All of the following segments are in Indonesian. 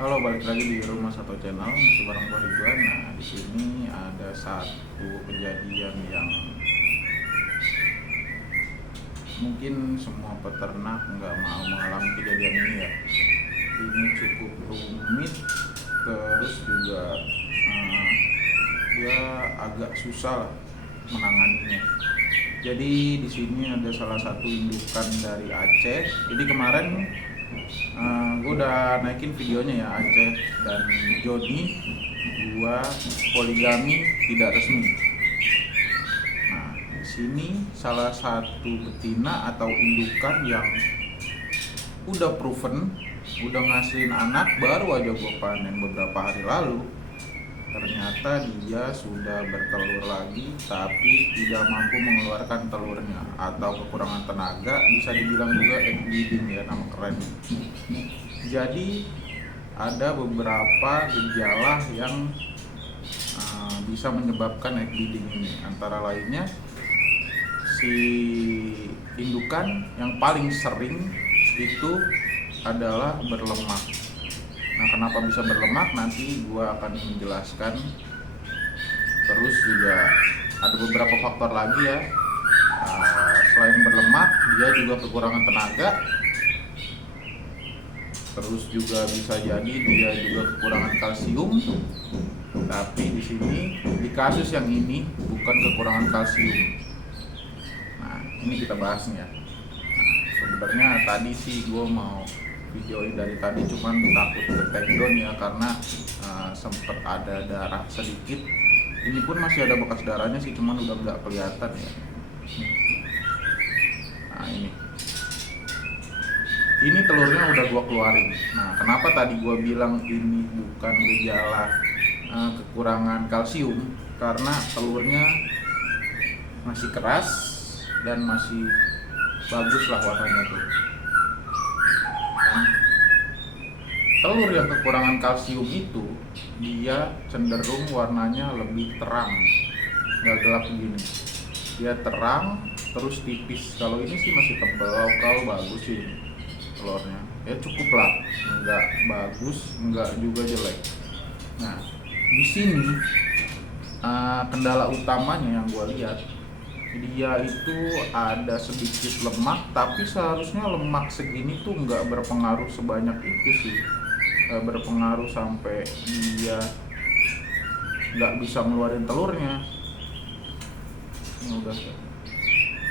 Halo, balik lagi di Rumah Satu Channel, masih bareng gua Ridwan. Nah, di sini ada satu kejadian yang mungkin semua peternak nggak mau mengalami kejadian ini ya. Ini cukup rumit, terus juga dia agak susah lah menanganinya. Jadi di sini ada salah satu indukan dari Aceh. Jadi kemarin gue udah naikin videonya ya, Aceh dan Joni, gua poligami tidak resmi. Nah, di sini salah satu betina atau indukan yang udah proven, udah ngasihin anak, baru aja gue panen beberapa hari lalu. Ternyata dia sudah bertelur lagi, tapi tidak mampu mengeluarkan telurnya atau kekurangan tenaga, bisa dibilang juga egg bleeding ya, nama keren. Jadi ada beberapa gejala yang bisa menyebabkan egg bleeding ini. Antara lainnya si indukan yang paling sering itu adalah berlemak. Nah, kenapa bisa berlemak nanti gue akan menjelaskan. Terus juga ada beberapa faktor lagi ya. Selain berlemak, dia juga kekurangan tenaga. Terus juga bisa jadi dia juga kekurangan kalsium. Tapi di sini di kasus yang ini bukan kekurangan kalsium. Nah, ini kita bahasnya. Nah, sebenarnya tadi sih gue mau videoin dari tadi, cuman takut ke take down ya, karena sempet ada darah sedikit. Ini pun masih ada bekas darahnya sih, cuman udah nggak kelihatan ya. Nah, ini telurnya udah gua keluarin. Nah, kenapa tadi gua bilang ini bukan gejala kekurangan kalsium? Karena telurnya masih keras dan masih bagus lah warnanya tuh. Telur yang kekurangan kalsium itu dia cenderung warnanya lebih terang, nggak gelap begini. Dia terang terus tipis. Kalau ini sih masih tebal, kalau bagus sih telurnya. Ya cukup lah, nggak bagus, nggak juga jelek. Nah, di sini kendala utamanya yang gue lihat, dia itu ada sedikit lemak, tapi seharusnya lemak segini tuh nggak berpengaruh sebanyak itu sih. Berpengaruh sampai dia nggak bisa ngeluarin telurnya. Ini udah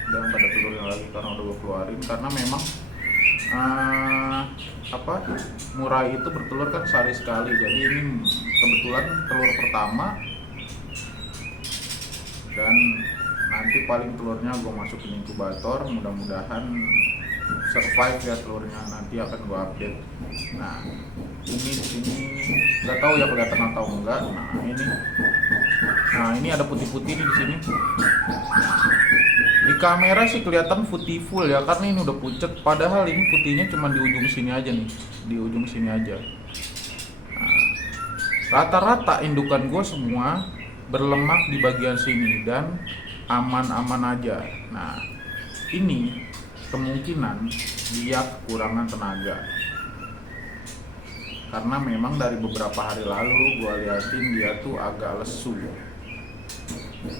nggak ada telurnya lagi karena udah gue keluarin, karena memang murai itu bertelur kan sehari sekali. Jadi ini kebetulan telur pertama, dan nanti paling telurnya gue masukin inkubator, mudah-mudahan survive ya telurnya, nanti akan gue update. Nah, ini di sini nggak tahu ya kelihatan atau enggak. Nah, ini ada putih-putih nih di sini. Di kamera sih kelihatan putih full ya, karena ini udah pucet. Padahal ini putihnya cuma di ujung sini aja nih, di ujung sini aja. Nah, rata-rata indukan gue semua berlemak di bagian sini dan aman-aman aja. Nah, ini kemungkinan dia kekurangan tenaga, karena memang dari beberapa hari lalu gue liatin dia tuh agak lesu.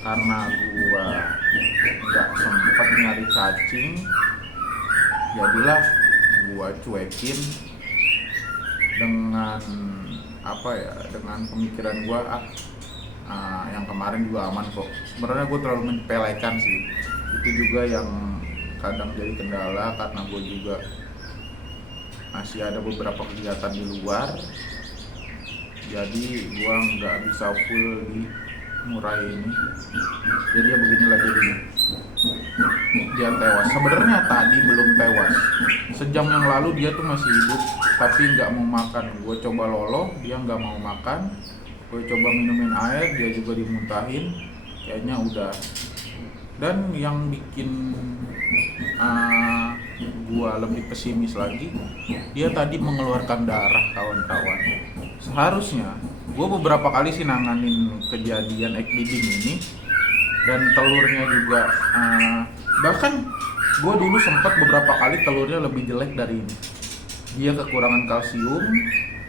Karena gue nggak sempat nyari cacing, jadilah gue cuekin dengan dengan pemikiran gue yang kemarin juga aman kok. Sebenarnya gue terlalu menyepelekan sih, itu juga yang kadang jadi kendala, karena gue juga masih ada beberapa kegiatan di luar, jadi gue nggak bisa full di murai ini. Jadi ya beginilah jadinya. Dia tewas. Sebenarnya tadi belum tewas, sejam yang lalu dia tuh masih hidup tapi nggak mau makan. Gue coba loloh, dia nggak mau makan. Gue coba minumin air, dia juga dimuntahin. Kayaknya udah. Dan yang bikin gua lebih pesimis lagi, dia tadi mengeluarkan darah, kawan-kawan. Seharusnya gua beberapa kali sih nanganin kejadian egg bleeding ini, dan telurnya juga bahkan gua dulu sempat beberapa kali telurnya lebih jelek dari ini. Dia kekurangan kalsium,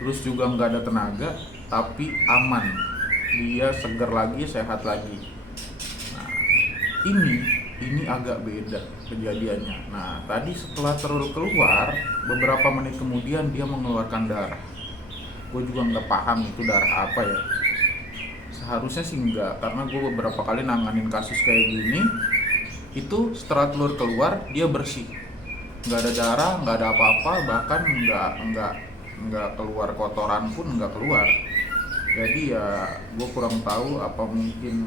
terus juga nggak ada tenaga, tapi aman, dia segar lagi, sehat lagi. Nah, ini agak beda kejadiannya. Nah, tadi setelah telur keluar, beberapa menit kemudian dia mengeluarkan darah. Gue juga nggak paham itu darah apa ya. Seharusnya sih enggak, karena gue beberapa kali nanganin kasus kayak gini, itu setelah telur keluar dia bersih, nggak ada darah, nggak ada apa-apa, bahkan nggak keluar kotoran pun nggak keluar. Jadi ya gue kurang tahu, apa mungkin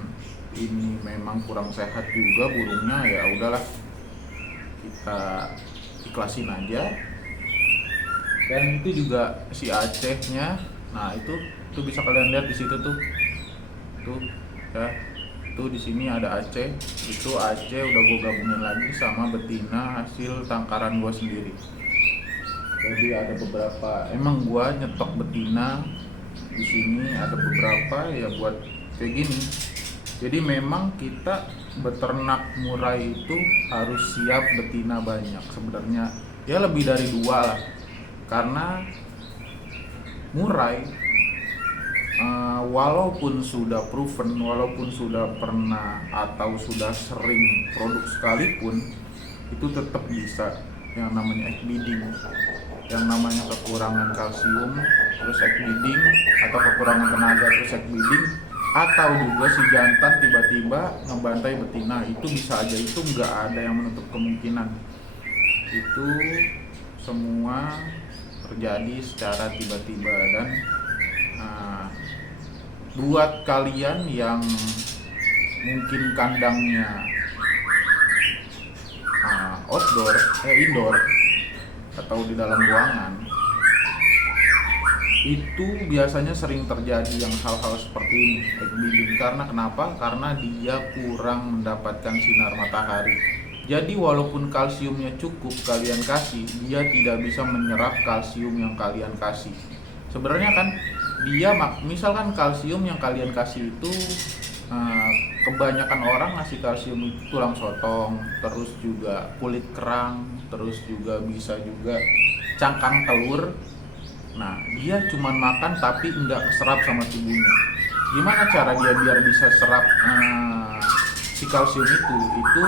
ini memang kurang sehat juga burungnya, ya udahlah kita ikhlasin aja. Dan itu juga si Acehnya, nah itu bisa kalian lihat di situ tuh ya, tuh di sini ada Aceh. Itu Aceh udah gue gabungin lagi sama betina hasil tangkaran gue sendiri. Jadi ada beberapa, emang gue nyetok betina di sini ada beberapa ya buat kayak gini. Jadi memang kita beternak murai itu harus siap betina banyak sebenarnya, ya lebih dari 2 lah, karena murai walaupun sudah proven, walaupun sudah pernah atau sudah sering produk sekalipun, itu tetap bisa yang namanya egg bleeding, yang namanya kekurangan kalsium terus egg bleeding, atau kekurangan tenaga terus egg bleeding, atau juga si jantan tiba-tiba ngebantai betina. Itu bisa aja, itu nggak ada yang menutup kemungkinan. Itu semua terjadi secara tiba-tiba. Dan buat kalian yang mungkin kandangnya indoor atau di dalam ruangan, itu biasanya sering terjadi yang hal-hal seperti ini, egg bleeding. Karena kenapa? Karena dia kurang mendapatkan sinar matahari. Jadi walaupun kalsiumnya cukup kalian kasih, dia tidak bisa menyerap kalsium yang kalian kasih. Sebenarnya kan dia, misalkan kalsium yang kalian kasih itu, kebanyakan orang ngasih kalsium itu tulang sotong, terus juga kulit kerang, terus juga bisa juga cangkang telur. Nah, dia cuman makan tapi nggak keserap sama tubuhnya. Gimana cara dia biar bisa serap si kalsium itu? Itu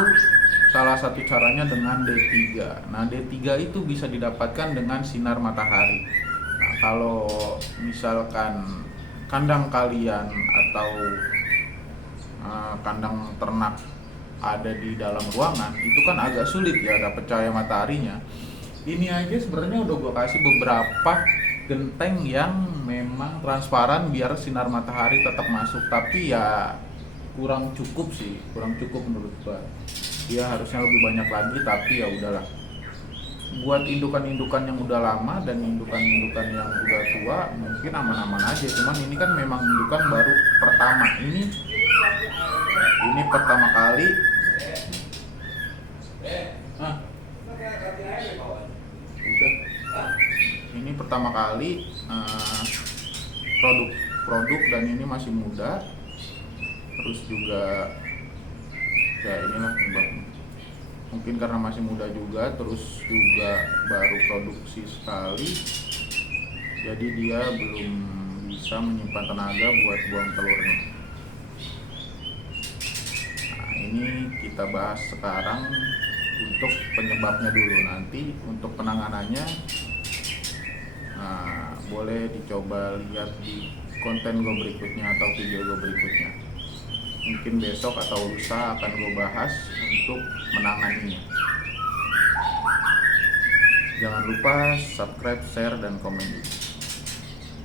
salah satu caranya dengan D3. Nah, D3 itu bisa didapatkan dengan sinar matahari. Nah, kalau misalkan kandang kalian atau kandang ternak ada di dalam ruangan, itu kan agak sulit ya dapet cahaya mataharinya. Ini aja sebenarnya udah gue kasih beberapa genteng yang memang transparan biar sinar matahari tetap masuk, tapi ya kurang cukup menurut gue. Dia harusnya lebih banyak lagi, tapi ya udahlah. Buat indukan-indukan yang udah lama dan indukan-indukan yang udah tua mungkin aman-aman aja, cuman ini kan memang indukan baru pertama. Ini pertama kali ini pertama kali produk dan ini masih muda. Terus juga ya inilah penyebabnya, mungkin karena masih muda juga, terus juga baru produksi sekali, jadi dia belum bisa menyimpan tenaga buat buang telurnya. Nah, ini kita bahas sekarang untuk penyebabnya dulu. Nanti untuk penanganannya boleh dicoba lihat di konten gue berikutnya atau video gue berikutnya. Mungkin besok atau lusa akan gue bahas untuk menanganinya. Jangan lupa subscribe, share, dan komen juga.